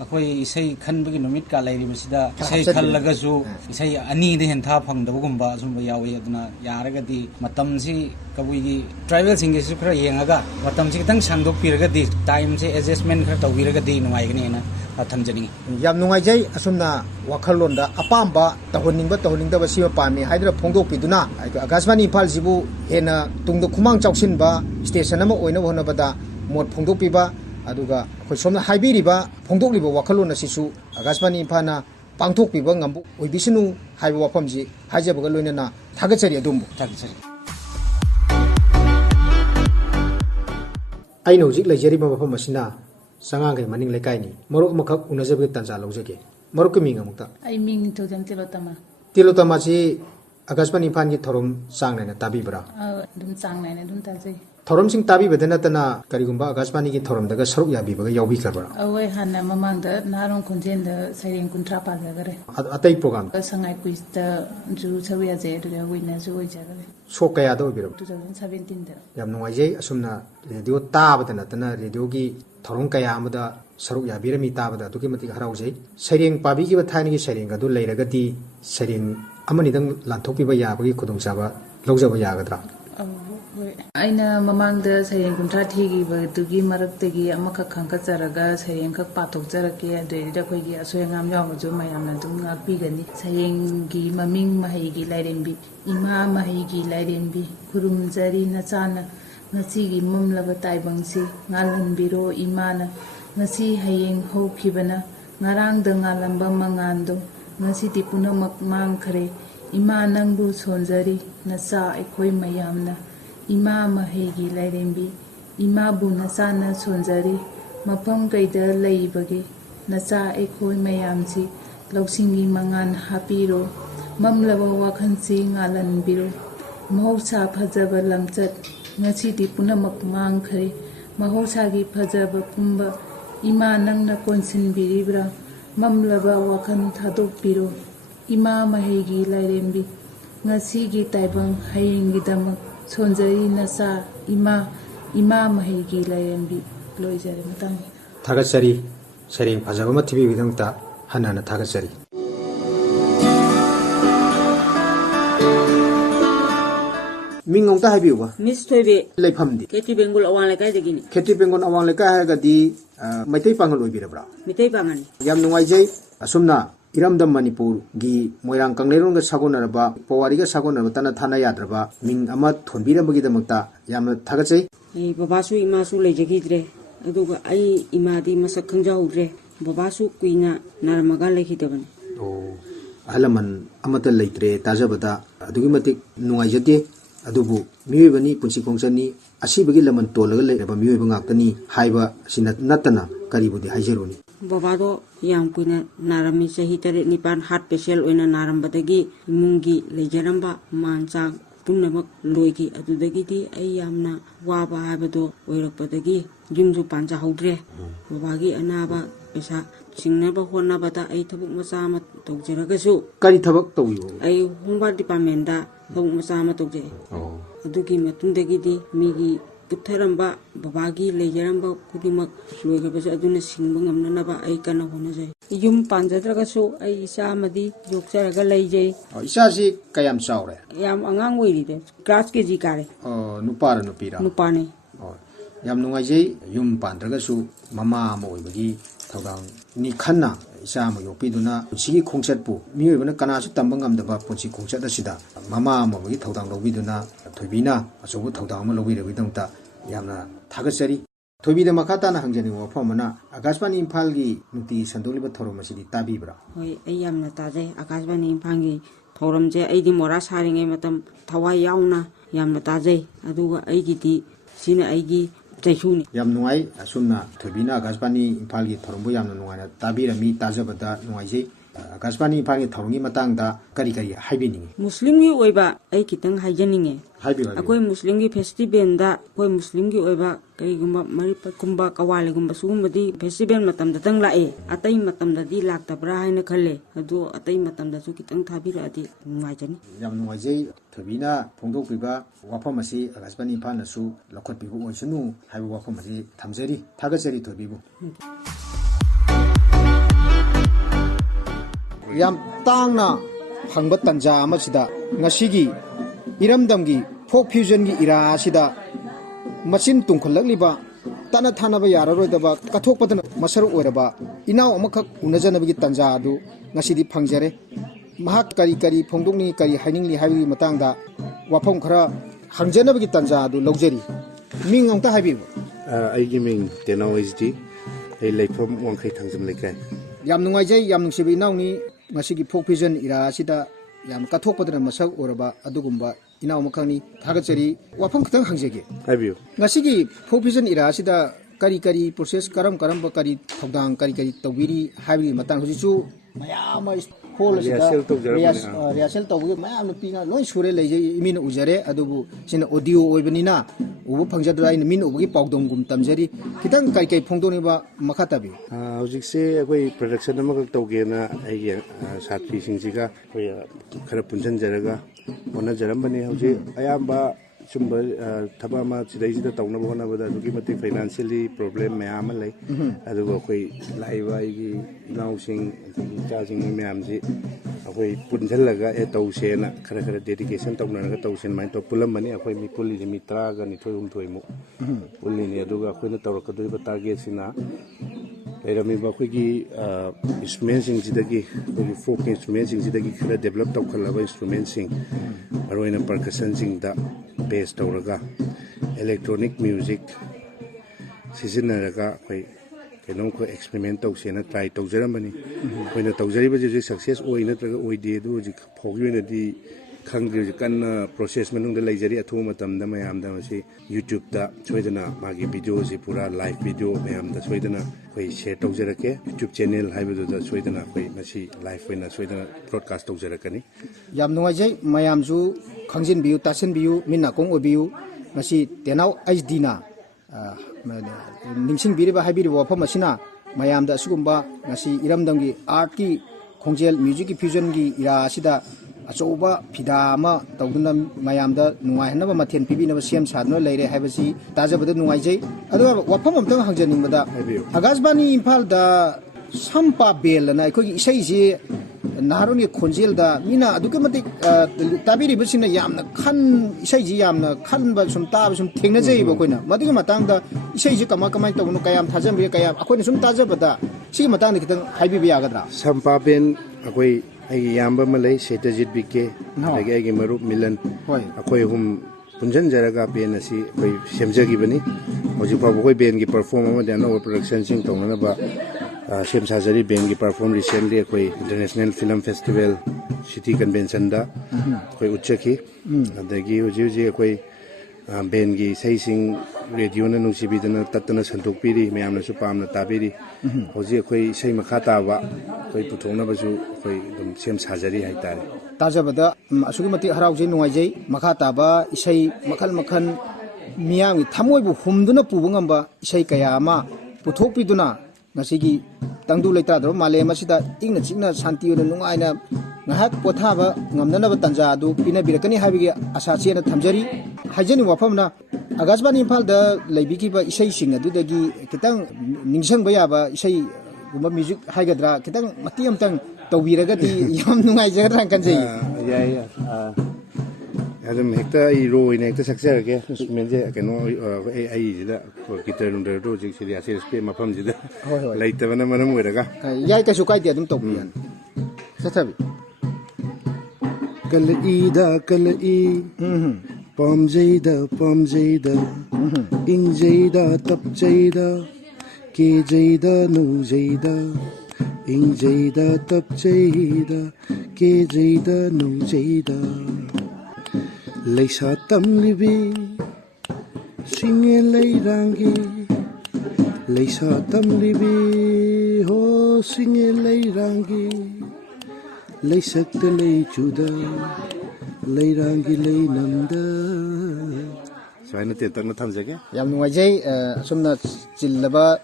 ꯑꯩꯈꯣꯏ ꯏꯁꯩ ꯈꯟꯕꯒꯤ ꯅꯨꯃꯤꯠꯀ ꯂꯩꯔꯤꯕꯁꯤda ꯏꯁꯩ ꯈꯜꯂꯒꯁꯨ ꯏꯁꯩ ꯑꯅꯤꯗ ꯍꯦꯟꯊꯥ ꯐꯪꯗꯕꯒꯨꯝꯕ ꯑꯁꯨꯝꯕ ꯌꯥꯎꯏ ꯑꯗꯨꯅ ꯌꯥꯔꯒꯗꯤ ꯃꯇꯝꯁꯤ ꯀꯕꯨꯏꯒꯤ ꯇ꯭ꯔꯥꯏꯕꯦꯜꯁꯤꯡꯒꯤꯁꯨ ꯈꯔ ꯌꯦꯡꯉꯒ ꯃꯇꯝꯁꯤ ꯈꯤꯇꯪ ꯁꯥꯡꯗꯣꯛꯄꯤꯔꯒꯗꯤ ꯇꯥꯏꯝꯁꯦ ꯑꯦꯗꯖꯁꯃꯦꯟ ꯈꯔ ꯇꯧꯕꯤꯔꯒꯗꯤ ꯅꯨꯡꯉꯥꯏꯒꯅꯤꯅ ꯊꯝꯖꯅꯤꯡꯉꯤ ꯌꯥꯝ ꯅꯨꯡꯉꯥꯏꯖꯩ ꯑꯁꯨꯝꯅ ꯋꯥꯈꯜꯂꯣꯟꯗ ꯑꯄꯥꯝꯕ ꯇꯧꯍꯟꯅꯤꯡꯗꯕ ꯁꯤꯃ ꯄꯥꯝꯃꯤ ꯍꯥꯏꯗꯨꯅ ꯐꯣꯡꯗꯣꯛꯄꯤꯗꯨꯅ ꯑꯀꯥꯁꯕꯥꯅꯤ ꯏꯝꯐꯥꯜꯁꯤꯕꯨ ꯍꯦꯟꯅ ꯇꯨꯡꯗ ꯈꯨꯃꯥꯡ ꯆꯥꯎꯁꯤꯟꯕ ꯁ꯭ꯇꯦꯁꯟ ꯑꯃ ꯑꯣꯏꯅꯕ ꯍꯣꯠꯅꯕꯗ ꯃꯣꯠ ꯐꯣꯡꯗꯣꯛꯄꯤꯕ ꯑꯗꯨꯒ ꯑꯩꯈꯣꯏ ꯁꯣꯝꯅ ꯍꯥꯏꯕꯤꯔꯤꯕ ꯐꯣꯡꯗꯣꯛꯂꯤꯕ ꯋꯥꯈꯜꯂꯣꯟ ꯑꯁꯤꯁꯨ ꯑꯀꯥꯁꯕꯥꯅꯤ ꯏꯝꯐꯥꯜꯅ ꯄꯥꯡꯊꯣꯛꯄꯤꯕ ꯉꯝꯕ ꯑꯣꯏꯕꯤꯁꯅꯨ ꯍꯥꯏꯕ ꯋꯥꯐꯝꯁꯤ ꯍꯥꯏꯖꯕꯒ ꯂꯣꯏꯅꯅ ꯊꯥꯒꯠꯆꯔꯤ ꯑꯗꯣꯝꯕꯨ ꯊꯥꯒꯠꯆꯔꯤ ꯑꯩꯅ ꯍꯧꯖꯤꯛ ꯂꯩꯖꯔꯤꯕ ꯃꯐꯝ ꯑꯁꯤꯅ ꯆꯉꯥꯡꯈꯩ ꯃꯅꯤꯡ ꯂꯩꯀꯥꯏꯅꯤ ꯃꯔꯨꯞ ꯑꯃꯈꯛ ꯎꯅꯖꯕꯒꯤ ꯇꯥꯟꯖꯥ ꯂꯧꯖꯒꯦ ꯃꯔꯨꯞꯀꯤ ꯃꯤꯡ ꯑꯃꯨꯛꯇ ꯑꯩ ꯃꯤꯡ ꯊꯧꯖꯝ ꯇꯤꯂꯣꯇꯃꯥꯁꯤ ꯑꯀꯥꯁꯕꯥꯅꯤ ꯏꯝꯐꯥꯜꯒꯤ ꯊꯧꯔꯝ ꯆꯥꯡ ꯅꯥꯏꯅ ꯇꯥꯕꯤꯕ꯭ꯔꯥ ꯑꯗꯨꯝ ꯆꯥꯡ ꯅꯥꯏꯅ ꯑꯗꯨꯝ ꯇꯥꯖꯩ ꯊꯧꯔꯝꯁꯤꯡ ꯇꯥꯕꯤꯕꯗ ꯅꯠꯇꯅ ꯀꯔꯤꯒꯨꯝꯕ ꯑꯀꯥꯁꯕꯥꯅꯤꯒꯤ ꯊꯧꯔꯝꯗꯒ ꯁꯔꯨꯛ ꯌꯥꯕꯤꯕꯒ ꯌꯥꯎꯕꯤꯈ꯭ꯔꯕ꯭ꯔꯥ ꯑꯩꯈꯣꯏ ꯍꯥꯟꯅ ꯃꯃꯥꯡꯗ ꯅꯍꯥꯔꯣꯟ ꯈꯣꯟꯖꯦꯜꯗ ꯁꯩꯔꯦꯡ 30 ꯄꯥꯖꯈꯔꯦ ꯑꯇꯩ ꯄ꯭ꯔꯣꯒ꯭ꯔꯥꯝ ꯁꯉꯥꯏ ꯀꯨꯏꯁꯇꯁꯨ ꯁꯔꯨꯛ ꯌꯥꯖꯩ ꯑꯗꯨꯒ ꯋꯤꯟꯅꯔꯁꯨ ꯑꯣꯏꯖꯈꯔꯦ ꯁꯣ ꯀꯌꯥꯗ ꯑꯣꯏꯕꯤꯔꯕ 2017ꯗ ꯌꯥꯝ ꯅꯨꯡꯉꯥꯏꯖꯩ ꯑꯁꯨꯝꯅ ꯔꯦꯗꯤꯑꯣ ꯇꯥꯕꯗ ꯅꯠꯇꯅ ꯔꯦꯗꯤꯑꯣꯒꯤ ꯊꯧꯔꯝ ꯀꯌꯥ ꯑꯃꯗ ꯁꯔꯨꯛ ꯌꯥꯕꯤꯔꯝꯃꯤ ꯇꯥꯕꯗ ꯑꯗꯨꯛꯀꯤ ꯃꯇꯤꯛ ꯍꯔꯥꯎꯖꯩ ꯁꯩꯔꯦꯡ ꯄꯥꯕꯤꯈꯤꯕ ꯊꯥꯏꯅꯒꯤ ꯁꯩꯔꯦꯡ ꯑꯗꯨ ꯂꯩꯔꯒꯗꯤ ꯁꯩꯔꯦꯡ ꯑꯃꯅꯤꯗꯪ ꯂꯥꯟꯊꯣꯛꯄꯤꯕ ꯌꯥꯕꯒꯤ ꯈꯨꯗꯣꯡꯆꯥꯕ ꯂꯧꯖꯕ ꯌꯥꯒꯗ꯭ꯔꯥ ꯍꯣꯏ ꯑꯩꯅ ꯃꯃꯥꯡꯗ ꯁꯩꯔꯦꯡ 30 ꯊꯤꯈꯤꯕꯗꯨꯒꯤ ꯃꯔꯛꯇꯒꯤ ꯑꯃꯈꯛ ꯈꯟꯒꯠꯆꯔꯒ ꯁꯩꯔꯦꯡꯈꯛ ꯄꯥꯊꯣꯛꯆꯔꯛꯀꯦ ꯑꯗꯨꯗꯩꯗ ꯑꯩꯈꯣꯏꯒꯤ ꯑꯁꯣꯏ ꯑꯉꯥꯝ ꯌꯥꯎꯕꯁꯨ ꯃꯌꯥꯝꯅ ꯑꯗꯨꯝ ꯉꯥꯛꯄꯤꯒꯅꯤ ꯁꯩꯔꯦꯡꯒꯤ ꯃꯃꯤꯡ ꯃꯍꯩꯒꯤ ꯂꯥꯏꯔꯦꯝꯕꯤ ꯏꯃꯥ ꯃꯍꯩꯒꯤ ꯂꯥꯏꯔꯦꯝꯕꯤ ꯈꯨꯔꯨꯝꯖꯔꯤ ꯅꯆꯥꯅ ꯉꯁꯤꯒꯤ ꯃꯝꯂꯕ ꯇꯥꯏꯕꯪꯁꯤ ꯉꯥꯜꯍꯟꯕꯤꯔꯣ ꯏꯃꯥꯅ ꯉꯁꯤ ꯍꯌꯦꯡ ꯍꯧꯈꯤꯕꯅ ꯉꯔꯥꯡꯗ ꯉꯥꯜꯂꯝꯕ ꯃꯉꯥꯟꯗꯣ ꯉꯁꯤꯗꯤ ꯄꯨꯝꯅꯃꯛ ꯃꯥꯡꯈ꯭ꯔꯦ ꯏꯃꯥ ꯅꯪꯕꯨ ꯁꯣꯟꯖꯔꯤ ꯅꯆꯥ ꯑꯩꯈꯣꯏ ꯃꯌꯥꯝꯅ ꯏꯃꯥ ꯃꯍꯩꯒꯤ ꯂꯥꯏꯔꯦꯝꯕꯤ ꯏꯃꯥꯕꯨ ꯅꯆꯥꯅ ꯁꯣꯟꯖꯔꯤ ꯃꯐꯝ ꯀꯩꯗ ꯂꯩꯕꯒꯦ ꯅꯆꯥ ꯑꯩꯈꯣꯏ ꯃꯌꯥꯝꯁꯤ ꯂꯧꯁꯤꯡꯒꯤ ꯃꯉꯥꯟ ꯍꯥꯞꯄꯤꯔꯣ ꯃꯝꯂꯕ ꯋꯥꯈꯜꯁꯤ ꯉꯥꯜꯍꯟꯕꯤꯔꯣ ꯃꯍꯧꯁꯥ ꯐꯖꯕ ꯂꯝꯆꯠ ꯉꯁꯤꯗꯤ ꯄꯨꯝꯅꯃꯛ ꯃꯥꯡꯈ꯭ꯔꯦ ꯃꯍꯧꯁꯥꯒꯤ ꯐꯖꯕ ꯄꯨꯝꯕ ꯏꯃꯥ ꯅꯪꯅ ꯀꯣꯟꯁꯤꯟꯕꯤꯔꯤꯕ꯭ꯔꯥ ꯃꯝꯂꯕ ꯋꯥꯈꯜ ꯊꯥꯗꯣꯛꯄꯤꯔꯣ ꯏꯃꯥ ꯃꯍꯩꯒꯤ ꯂꯥꯏꯔꯦꯝꯕꯤ ꯉꯁꯤꯒꯤ ꯇꯥꯏꯕꯪ ꯍꯌꯦꯡꯒꯤꯗꯃꯛ ꯁꯣꯟꯖꯔꯤ ꯅꯆꯥ ꯏꯃꯥ ꯃꯍꯩꯒꯤ ꯂꯥꯏꯔꯦꯝꯕꯤ ꯂꯣꯏꯖꯔꯦ ꯃꯇꯥꯡ ꯊꯥꯒꯠꯆꯔꯤ ꯁꯩꯔꯦꯡ ꯐꯖꯕ ꯑꯃ ꯊꯤꯕꯤꯕꯒꯤꯗꯃꯛꯇ ꯍꯟꯅ ꯊꯥꯒꯠꯆꯔꯤ ꯃꯤꯡ ꯑꯃꯇ ꯍꯥꯏꯕꯤꯌꯨꯕ Miss Toibe, ꯂꯩꯐꯝꯗꯤ Keti Bengal Awan Leikai de Guinea, ꯈꯦꯇ꯭ꯔꯤ ꯕꯦꯡꯒꯣꯟ ꯑꯋꯥꯡ ꯂꯩꯀꯥꯏ ꯍꯥꯏꯔꯒꯗꯤ ꯃꯩꯇꯩ ꯄꯥꯉꯜ ꯑꯣꯏꯕꯤꯔꯕ꯭ꯔꯥ Mitei Bangan, ꯌꯥꯝ ꯅꯨꯡꯉꯥꯏꯖꯩ ꯑꯁꯨꯝꯅ ꯏꯔꯝꯗꯝ ꯃꯅꯤꯄꯨꯔꯒꯤ ꯃꯣꯏꯔꯥꯡ ꯀꯪꯂꯩꯔꯣꯟꯒ ꯁꯥꯒꯣꯟꯅꯔꯕ ꯄꯨꯋꯥꯔꯤꯒ ꯁꯥꯒꯣꯟꯅꯔꯕ ꯇꯅ ꯊꯥꯅ ꯌꯥꯗ꯭ꯔꯕ ꯃꯤꯡ ꯑꯃ ꯊꯣꯟꯕꯤꯔꯝꯕꯒꯤꯗꯃꯛꯇ ꯌꯥꯝꯅ ꯊꯥꯒꯠꯆꯩ Babasu Imasu Lejakidre, Aduga Ai Imadi Masakanja Udre, Babasu Quina Naramaga Lekitaban. ꯑꯣ ꯑꯍꯜ ꯂꯃꯟ ꯑꯃꯠꯇ ꯂꯩꯇ꯭ꯔꯦ ꯇꯥꯖꯕꯗ ꯑꯗꯨꯛꯀꯤ ꯃꯇꯤꯛ ꯅꯨꯡꯉꯥꯏꯖꯗꯦ ꯑꯗꯨꯕꯨ ꯃꯤꯑꯣꯏꯕꯅꯤ ꯄꯨꯟꯁꯤ ꯈꯣꯡꯆꯠꯅꯤ ꯑꯁꯤꯕꯒꯤ ꯂꯃꯟ ꯇꯣꯜꯂꯒ ꯂꯩꯔꯕ ꯃꯤꯑꯣꯏꯕ ꯉꯥꯛꯇꯅꯤ ꯍꯥꯏꯕ ꯑꯁꯤꯅ ꯅꯠꯇꯅ ꯀꯔꯤꯕꯨꯗꯤ ꯍꯥꯏꯖꯔꯨꯅꯤ Babado Yam Quina Narami Sahitare Nipan Heart Special Wina Narambadagi, Mungi Lejaramba, Mansa, Punamak Loiki, Adudagiti, Ayamna, Waba Habado, Werapadagi, Jimzu Panza Hodre, Babagi Anaba, Pesa, Singna Honabata, Aitabuk Masama, Togjeragasu. ꯀꯔꯤ ꯊꯕꯛ ꯇꯧꯕꯤꯕ Ay Humba Dipamenda, Hong Masama Togje. Aduki Matundagidi, Migi, Putaramba, Babagi, Lejaramba, Kudimak, Luegabas Aduna Singbang Naba, Aikana Honaze. Yum Panzadragasu, Ay Samadi, Yoksaraga Leje, ꯏꯆꯥꯁꯤ ꯀꯌꯥꯝ ꯆꯥꯎꯔꯦ Yam Angang Wiri, Grass Kajikare, ꯅꯨꯄꯥꯔ ꯅꯨꯄꯤꯔ Nupane. ꯌꯥꯝ ꯅꯨꯡꯉꯥꯏꯖꯩ ꯌꯨꯝ ꯄꯥꯟꯗ꯭ꯔꯒꯁꯨ ꯃꯃꯥ ꯑꯃ ꯑꯣꯏꯕꯒꯤ ꯊꯧꯗꯥꯡꯅꯤ ꯈꯟꯅ ꯏꯆꯥ ꯑꯃ ꯌꯣꯛꯄꯤꯗꯨꯅ ꯄꯨꯟꯁꯤꯒꯤ ꯈꯣꯡꯆꯠꯄꯨ ꯃꯤꯑꯣꯏꯕꯅ ꯀꯅꯥꯁꯨ ꯇꯝꯕ ꯉꯝꯗꯕ ꯄꯨꯟꯁꯤ ꯈꯣꯡꯆꯠ ꯑꯁꯤꯗ ꯃꯃꯥ ꯑꯃ ꯑꯣꯏꯕꯒꯤ ꯊꯧꯗꯥꯡ ꯂꯧꯕꯤꯗꯨꯅ ꯊꯣꯏꯕꯤꯅ ꯑꯆꯧꯕ ꯊꯧꯗꯥꯡ ꯑꯃ ꯂꯧꯕꯤꯔꯕꯒꯤꯗꯃꯛꯇ ꯌꯥꯝꯅ ꯊꯥꯒꯠꯆꯔꯤ ꯊꯣꯏꯕꯤꯗ ꯃꯈꯥ ꯇꯥꯅ ꯍꯪꯖꯅꯤꯡꯕ ꯋꯥꯐꯝ ꯑꯃꯅ ꯑꯀꯥꯁꯕꯥꯅꯤ ꯏꯝꯐꯥꯜꯒꯤ ꯅꯨꯡꯇꯤꯒꯤ ꯁꯟꯗꯣꯛꯂꯤꯕ ꯊꯧꯔꯝ ꯑꯁꯤꯗꯤ ꯇꯥꯕꯤꯕ꯭ꯔꯥ Hoi, Ayamna Taze, Akasbani Impangi, Thoramje, Aidi Mora Saring Ematam, Tawai Yauna, Yamna Taze, Aduga Aigiti, Sina Aigi, Taishuni. ꯌꯥꯝ ꯅꯨꯡꯉꯥꯏ ꯑꯁꯨꯝꯅ ꯊꯣꯏꯕꯤꯅ ꯑꯀꯥꯁꯕꯥꯅꯤ ꯏꯝꯐꯥꯜꯒꯤ ꯊꯧꯔꯝꯕꯨ ꯌꯥꯝꯅ ꯅꯨꯡꯉꯥꯏꯅ ꯇꯥꯕꯤꯔꯝꯃꯤ ꯇꯥꯖꯕꯗ ꯅꯨꯡꯉꯥꯏꯖꯩ ꯑꯀꯥꯁꯕꯥꯅꯤ ꯏꯝꯐꯥꯜꯒꯤ ꯊꯧꯔꯝꯒꯤ ꯃꯇꯥꯡꯗ ꯀꯔꯤ ꯍꯥꯏꯕꯤꯅꯤꯡꯉꯤ Muslimgi Oiba, Aikitang Hajaninge. ꯍꯥꯏꯕꯤꯌꯨ Akoi Muslimgi Festivalda, Koi Muslimgi Oiba, Kaigumba, Maripakumba, Kawaligumba, Sumbadi, Festival Matam the Tanglae, Atai Matam the Dilak, the Brahina Kale, Adu Atai Matam the Sukitang Tabirati, Majani. ꯌꯥꯝ ꯅꯨꯡꯉꯥꯏꯖꯩ ꯊꯣꯏꯕꯤꯅ ꯐꯣꯡꯗꯣꯛꯄꯤꯕ ꯋꯥꯐꯝ ꯑꯁꯤ ꯑꯀꯥꯁꯕꯥꯅꯤ ꯏꯝꯐꯥꯜꯅꯁꯨ ꯂꯧꯈꯠꯄꯤꯕ ꯑꯣꯏꯁꯅꯨ ꯍꯥꯏꯕ ꯋꯥꯐꯝ ꯑꯁꯤ ꯊꯝꯖꯔꯤ ꯊꯥꯒꯠꯆꯔꯤ ꯊꯣꯏꯕꯤꯕꯨ ꯌꯥꯝ ꯇꯥꯡꯅ ꯐꯪꯕ ꯇꯥꯟꯖꯥ ꯑꯃꯁꯤꯗ ꯉꯁꯤꯒꯤ ꯏꯔꯝꯗꯝꯒꯤ ꯐꯣꯛ ꯐ꯭ꯌꯨꯖꯟꯒꯤ ꯏꯔꯥ ꯑꯁꯤꯗ ꯃꯆꯤꯟ ꯇꯨꯡꯈꯠꯂꯛꯂꯤꯕ ꯇꯅ ꯊꯥꯅꯕ ꯌꯥꯔꯔꯣꯏꯗꯕ ꯀꯠꯊꯣꯛꯄꯗꯅ ꯃꯁꯔꯨꯛ ꯑꯣꯏꯔꯕ ꯏꯅꯥꯎ ꯑꯃꯈꯛ ꯎꯅꯖꯅꯕꯒꯤ ꯇꯥꯟꯖꯥ ꯑꯗꯨ ꯉꯁꯤꯗꯤ ꯐꯪꯖꯔꯦ ꯃꯍꯥꯛ ꯀꯔꯤ ꯐꯣꯡꯗꯣꯛꯅꯤꯡꯉꯤ ꯀꯔꯤ ꯍꯥꯏꯅꯤꯡꯂꯤ ꯍꯥꯏꯕꯒꯤ ꯃꯇꯥꯡꯗ ꯋꯥꯐꯝ ꯈꯔ ꯍꯪꯖꯅꯕꯒꯤ ꯇꯥꯟꯖꯥ ꯑꯗꯨ ꯂꯧꯖꯔꯤ ꯃꯤꯡ ꯑꯃꯇ ꯍꯥꯏꯕꯤꯌꯨ ꯑꯩꯒꯤ ꯃꯤꯡ ꯇꯦꯅꯥꯎ ꯍꯩꯁꯗꯤ ꯑꯩ ꯂꯩꯐꯝ ꯋꯥꯡꯈꯩ ꯊꯥꯡꯖꯝ ꯂꯩꯀꯥꯏ ꯌꯥꯝ ꯅꯨꯡꯉꯥꯏꯖꯩ ꯌꯥꯝ ꯅꯨꯡꯁꯤꯕ ꯏꯅꯥꯎꯅꯤ ꯉꯁꯤꯒꯤ ꯐꯣꯛ ꯐ꯭ꯌꯨꯖꯟ ꯏꯔꯥ ꯑꯁꯤꯗ ꯌꯥꯝ ꯀꯠꯊꯣꯛꯄꯗꯅ ꯃꯁꯛ ꯑꯣꯏꯔꯕ ꯑꯗꯨꯒꯨꯝꯕ ꯏꯅꯥꯎ ꯑꯃꯈꯛꯅꯤ ꯊꯥꯒꯠꯆꯔꯤ ꯋꯥꯐꯝ ꯈꯤꯇꯪ ꯍꯪꯖꯒꯦ ꯍꯥꯏꯕꯤꯌꯨ ꯉꯁꯤꯒꯤ ꯐꯣꯛ ꯐ꯭ꯌꯨꯖꯟ ꯏꯔꯥ ꯑꯁꯤꯗ ꯀꯔꯤ ꯄ꯭ꯔꯣꯁꯦꯁ ꯀꯔꯝꯕ ꯀꯔꯤ ꯊꯧꯗꯥꯡ ꯀꯔꯤ ꯇꯧꯕꯤꯔꯤ ꯍꯥꯏꯕꯒꯤ ꯃꯇꯥꯡ ꯍꯧꯖꯤꯛꯁꯨ ꯃꯌꯥꯝ ꯑꯃ ꯍꯣꯜ ꯑꯁꯤꯗ ꯔꯤꯍꯔꯁꯦꯜ ꯇꯧꯕꯒꯤ ꯃꯌꯥꯝ ꯅꯨꯄꯤꯅ ꯂꯣꯏ ꯁꯨꯔꯦ ꯂꯩꯖꯩ ꯃꯤꯅ ꯎꯖꯔꯦ ꯑꯗꯨꯕꯨ ꯁꯤꯅ ꯑꯣꯗꯤꯑꯣ ꯑꯣꯏꯕꯅꯤꯅ ꯎꯕ ꯐꯪꯖꯗ꯭ꯔꯥ ꯑꯩꯅ ꯃꯤꯅ ꯎꯕꯒꯤ ꯄꯥꯎꯗꯝꯒꯨꯝ ꯇꯝꯖꯔꯤ ꯈꯤꯇꯪ ꯀꯔꯤ ꯐꯣꯡꯗꯣꯛꯅꯤꯡꯕ ꯃꯈꯥ ꯇꯥꯕꯤꯌꯨ ꯍꯧꯖꯤꯛꯁꯦ ꯑꯩꯈꯣꯏ ꯄ꯭ꯔꯗꯛꯁꯟ ꯑꯃꯈꯛ ꯇꯧꯒꯦꯅ ꯑꯩꯒꯤ ꯁꯥꯇ꯭ꯔꯤꯁꯤꯡꯁꯤꯒ ꯑꯩꯈꯣꯏ ꯈꯔ ꯄꯨꯟꯁꯤꯟꯖꯔꯒ ꯍꯣꯠꯅꯖꯔꯝꯕꯅꯤ ꯍꯧꯖꯤꯛ ꯑꯌꯥꯝꯕ ꯁꯨꯝꯕ ꯊꯕꯛ ꯑꯃ ꯁꯤꯗꯩꯁꯤꯗ ꯇꯧꯅꯕ ꯍꯣꯠꯅꯕꯗ ꯑꯗꯨꯛꯀꯤ ꯃꯇꯤꯛ ꯐꯥꯏꯅꯥꯟꯁꯤꯌꯦꯜꯂꯤ ꯄ꯭ꯔꯣꯕ꯭ꯂꯦꯝ ꯃꯌꯥꯝ ꯑꯃ ꯂꯩ ꯑꯗꯨꯒ ꯑꯩꯈꯣꯏ ꯂꯥꯛꯏꯕ ꯑꯩꯒꯤ ꯏꯅꯥꯎꯁꯤꯡ ꯑꯩꯒꯤ ꯏꯆꯥꯁꯤꯡ ꯃꯌꯥꯝꯁꯤ ꯑꯩꯈꯣꯏ ꯄꯨꯟꯁꯤꯜꯂꯒ ꯇꯧꯁꯦꯅ ꯈꯔ ꯗꯦꯗꯤꯀꯦꯁꯟ ꯇꯧꯅꯔꯒ ꯇꯧꯁꯦꯅ ꯑꯗꯨꯃꯥꯏꯅ ꯇꯧ ꯄꯨꯜꯂꯝꯕꯅꯤ ꯑꯩꯈꯣꯏ ꯃꯤ ꯄꯨꯜꯂꯤꯁꯤ ꯃꯤ 32-33 ꯄꯨꯜꯂꯤꯅꯤ ꯑꯗꯨꯒ ꯑꯩꯈꯣꯏꯅ ꯇꯧꯔꯛꯀꯗꯧꯔꯤꯕ ꯇꯥꯔꯒꯦꯠꯁꯤꯅ ꯂꯩꯔꯝꯃꯤꯕ ꯑꯩꯈꯣꯏꯒꯤ ꯏꯟꯁꯇ꯭ꯔꯨꯃꯦꯟꯁꯤꯡꯁꯤꯗꯒꯤ ꯑꯩꯈꯣꯏꯒꯤ ꯐꯣꯛ ꯏꯟꯁꯇ꯭ꯔꯨꯃꯦꯟꯁꯤꯡꯁꯤꯗꯒꯤ ꯈꯔ ꯗꯦꯕꯂꯞ ꯇꯧꯈꯠꯂꯕ ꯏꯟꯁꯇ꯭ꯔꯨꯃꯦꯟꯁꯤꯡ ꯃꯔꯨꯑꯣꯏꯅ ꯄꯔꯀꯁꯟꯁꯤꯡꯗ ꯕꯦꯁ ꯇꯧꯔꯒ ꯏꯂꯦꯛꯇ꯭ꯔꯣꯅꯤꯛ ꯃ꯭ꯌꯨꯖꯤꯛ ꯁꯤꯖꯤꯟꯅꯔꯒ ꯑꯩꯈꯣꯏ ꯀꯩꯅꯣꯝꯈꯣꯏ ꯑꯦꯛꯁꯄꯦꯔꯤꯃꯦꯟ ꯇꯧꯁꯦꯅ ꯇ꯭ꯔꯥꯏ ꯇꯧꯖꯔꯝꯕꯅꯤ ꯑꯩꯈꯣꯏꯅ ꯇꯧꯖꯔꯤꯕꯁꯤ ꯍꯧꯖꯤꯛ ꯁꯛꯁꯦꯁ ꯑꯣꯏ ꯅꯠꯇ꯭ꯔꯒ ꯑꯣꯏꯗꯦ ꯑꯗꯨ ꯍꯧꯖꯤꯛ ꯐꯥꯎꯒꯤ ꯑꯣꯏꯅꯗꯤ ꯈꯪꯗ꯭ꯔꯤ ꯍꯧꯖꯤꯛ ꯀꯟꯅ ꯄ꯭ꯔꯣꯁꯦꯁ ꯃꯅꯨꯡꯗ ꯂꯩꯖꯔꯤ ꯑꯊꯨꯕ ꯃꯇꯝꯗ ꯃꯌꯥꯝꯗ ꯃꯁꯤ ꯌꯨꯇ꯭ꯌꯨꯕꯇ ꯁꯣꯏꯗꯅ ꯃꯥꯒꯤ ꯚꯤꯗꯤꯑꯣꯁꯤ ꯄꯨꯔꯥ ꯂꯥꯏꯚ ꯚꯤꯗꯤꯑꯣ ꯃꯌꯥꯝꯗ ꯁꯣꯏꯗꯅ ꯑꯩꯈꯣꯏ ꯁꯦꯌꯔ ꯇꯧꯖꯔꯛꯀꯦ ꯌꯨꯇ꯭ꯌꯨꯕ ꯆꯦꯅꯦꯜ ꯍꯥꯏꯕꯗꯨꯗ ꯁꯣꯏꯗꯅ ꯑꯩꯈꯣꯏ ꯃꯁꯤ ꯂꯥꯏꯚ ꯑꯣꯏꯅ ꯁꯣꯏꯗꯅ ꯕ꯭ꯔꯣꯗꯀꯥꯁ ꯇꯧꯖꯔꯛꯀꯅꯤ ꯌꯥꯝ ꯅꯨꯡꯉꯥꯏꯖꯩ ꯃꯌꯥꯝꯁꯨ ꯈꯪꯖꯤꯟꯕꯤꯌꯨ ꯇꯥꯁꯤꯟꯕꯤꯌꯨ ꯃꯤꯠ ꯅꯥꯀꯣꯡ ꯑꯣꯏꯕꯤꯌꯨ ꯉꯁꯤ ꯇꯦꯅꯥꯎ ꯍꯩꯁꯗꯤꯅ ꯅꯤꯡꯁꯤꯡꯕꯤꯔꯤꯕ ꯍꯥꯏꯕꯤꯔꯤꯕ ꯋꯥꯐꯝ ꯑꯁꯤꯅ ꯃꯌꯥꯝꯗ ꯑꯁꯤꯒꯨꯝꯕ ꯉꯁꯤ ꯏꯔꯝꯗꯝꯒꯤ ꯑꯥꯔꯠꯀꯤ ꯈꯣꯡꯖꯦꯜ ꯃ꯭ꯌꯨꯖꯤꯛꯀꯤ ꯐ꯭ꯌꯨꯖꯟꯒꯤ ꯏꯔꯥ ꯑꯁꯤꯗ ꯑꯆꯧꯕ ꯐꯤꯗꯥ ꯑꯃ ꯇꯧꯗꯨꯅ ꯃꯌꯥꯝꯗ ꯅꯨꯡꯉꯥꯏꯍꯟꯅꯕ ꯃꯊꯦꯜ ꯄꯤꯕꯤꯅꯕ ꯁꯦꯝ ꯁꯥꯗꯨꯅ ꯂꯩꯔꯦ ꯍꯥꯏꯕꯁꯤ ꯇꯥꯖꯕꯗ ꯅꯨꯡꯉꯥꯏꯖꯩ ꯑꯗꯨꯒ ꯋꯥꯐꯝ ꯑꯃꯇꯪ ꯍꯪꯖꯅꯤꯡꯕꯗ ꯑꯀꯥꯁꯕꯥꯅꯤ ꯏꯝꯐꯥꯜꯗ ꯁꯝꯄꯥ ꯕꯦꯜ ꯑꯅ ꯑꯩꯈꯣꯏꯒꯤ ꯏꯁꯩꯁꯤ naharon ye khonjel da mina aduke mati tabiri basina yamna khan isai ji yamna khan ba sum ta sum thengna jei ba koina madiga matang da isai ji kama kamai tawnu kayam thajam be kayam akoina sum tajabada si matang ni kitang haibi bi yagadra sampa ben akoi ai yamba malai setajit bike age age marup milan akoi hum punjan jaraga ben asi koi semjagi bani hoji pa koi ben gi perform ma da no production sing tongna ba Sinnajari ben gi perform recently koi international film festival city convention da koi uchaki adagi hoji koi ben gi sai sing radio na nungsi bi dana tatna santok piri mayam na su pam na tabiri hoji koi sai makha ta ba koi puthona ba su koi dum Sinnajari hai tare tajabada asugi mati harau je nuai jei makha ta ba isai makhal makhan miyam gi thamoi bu humduna pubungam ba isai kaya ma puthok piduna ngasigi tangdu leita dro male masida ingna chingna santi ona nungaina ngahak pothaba ngamnana ba tanja adu pina birakani habigi asa chena thamjari hajeni wafamna agasbani imphal da leibiki ba isai sing adu dagi kitang ningsang ba ya ba isai gumba music haigadra kitang matiam tang tawbiragadi yam nungai jagadra kan jei ya adam hekta I ro ine hekta saksa ke menje keno ai jida gitar under ro jik siria serious pe mafam jida laita bana manam weraga yai ka sukai ti adum topian sathabi kal i pom jaida ing jaida tap jaida ke jaida nu jaida ing jaida tap jaida ke jaida nu jaida Laisa tamlibi singe leirangi Laisa tamlibi ho singe leirangi Laisakta leichuda leirangi leinamda Soalnya tentang thamjage yam nuai jei sumna chillaba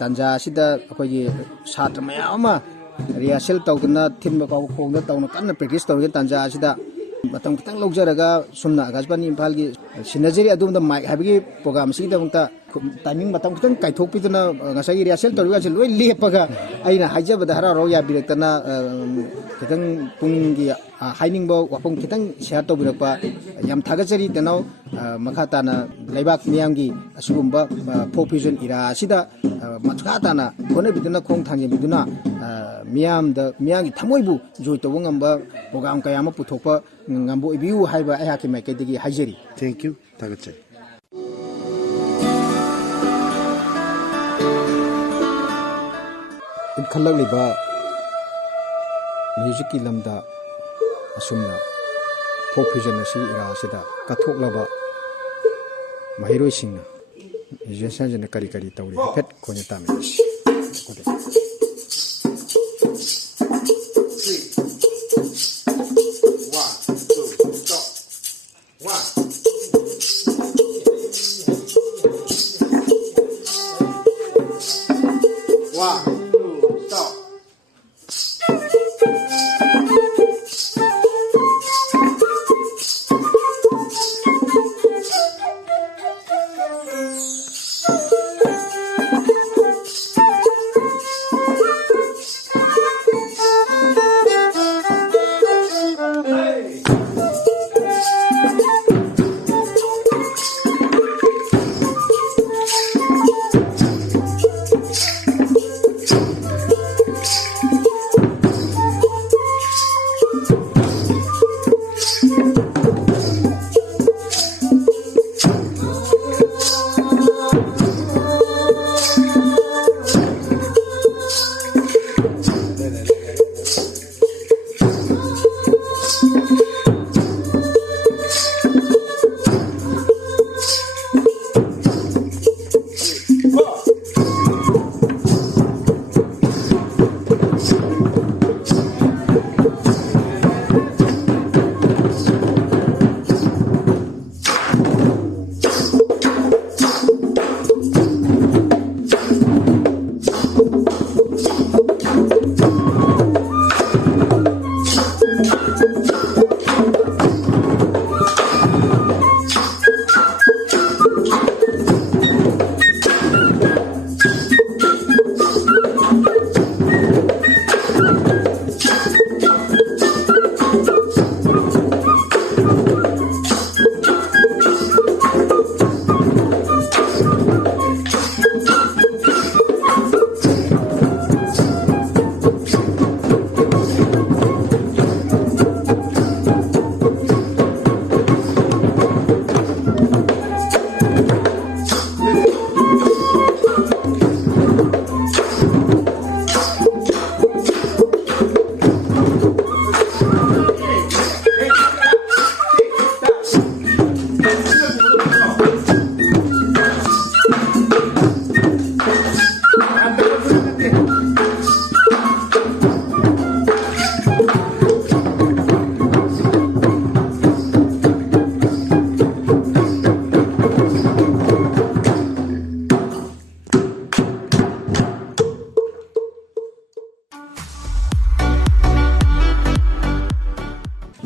tanja sida akoi satra mayama rehearsal tawduna thimba kaw khongda tawna kanna practice tawga tanja sida matang kitang lojaraga sumna agasbani imphalgi Sinnajari Adomda Mike habigi program sida mungta timing matang kitang kaithok piduna ngasai rehearsal tawga se loi lepaga aina haijabada hara ro ya birektana kitang punggi haining bo wapong kitang share tawbirakpa yam thagachari tenau makhatana leibak miyamgi asugumba folk fusion era sida matkhatana kone biduna khong thangje biduna miyamgi thamoibu joy tawngamba program kayama puthokpa ngambo ibiu haiba ayaki maikadigi haijari thank you tagachai in khalliba music ki lamda asumna folk fusion asi era sida kathoklaba mahiroi singna musician jena kari tawri fet konya tami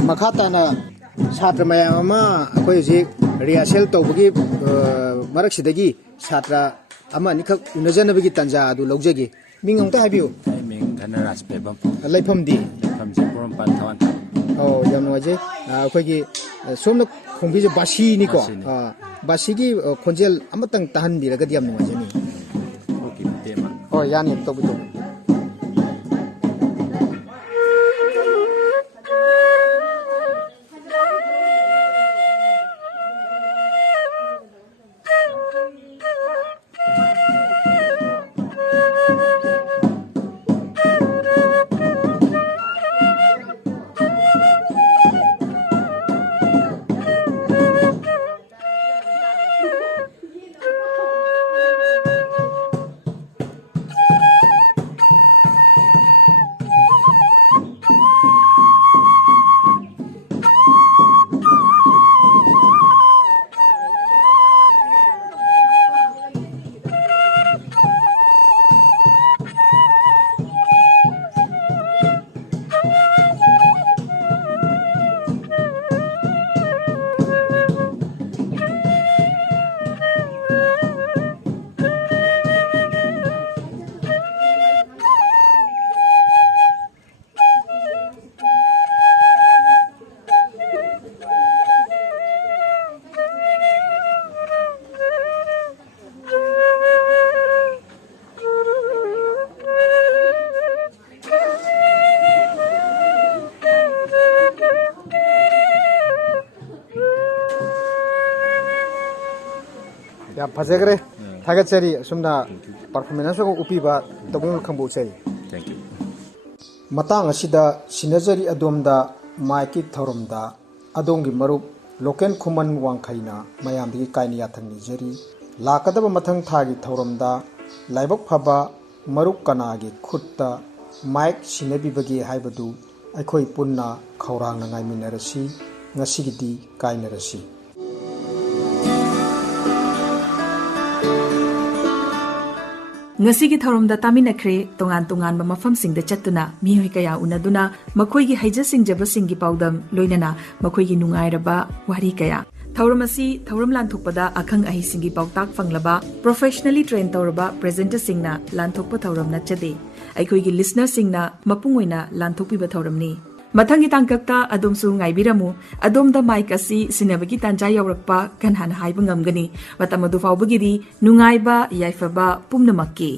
makha tana satra mayam ama akhoi ji rehearsal tawbagi marak sidagi satra ama nikhak unajanabagi tanja adu lawjagi ming ongta habiu ming Dhanaraj pebam laifam di laifam ji puram pan thawan oh yam noje akhoi gi somna khongbi je basi ni ko basi gi khonjel amatang tahan bi raga diam noje ni okay tema oh yani to bu ya phajagre thaga chari sumna performance ko upiba tobung khangbu chari thank you matang asida Sinnajari Adomda Mike thouramda adongi marup Loken Khuman Wangkhei na mayam di kaini yathangni jari lakadaba mathang thagi thouramda laibok phaba marup kanagi khutta Mike sinabibagi haibadu aikhoi punna khaurang na ngai minarasi ngasigidi kainarasi ngasigi thauramda taminakre tongan ba mafamsingda chattuna mihoi kaya unaduna makhoigi haijasing jabasingi paudam loinana makhoigi nungairaba wari kaya thauramasi thauram lanthokpada akhang ahisingi pautak fanglaba professionally trained tawraba presenter singna lanthokpa thauram nachade aikhoigi listener singna mapungoina lanthokpiba thauramni mathangi tangkakta adomsu ngaibiramu adomda Mike asi sinabagi tanja yaurakpa kanhana haiba ngamgani matamadu faubagidi nungaiba yaifaba pumnamakki